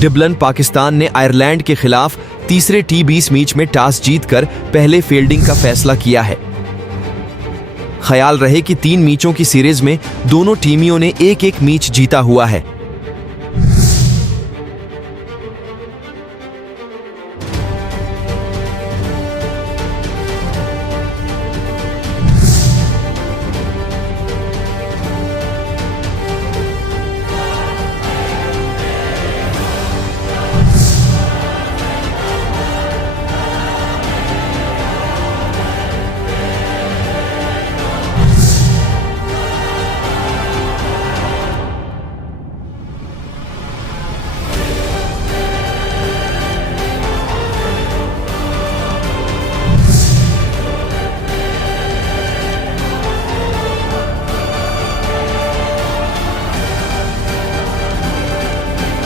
Dublin Pakistan ने Ireland के खिलाफ तीसरे T20 मैच में टॉस जीतकर पहले फील्डिंग का फैसला किया है। ख्याल रहे कि 3 मैचों की सीरीज में दोनों टीमियों ने एक-एक मैच जीता हुआ है।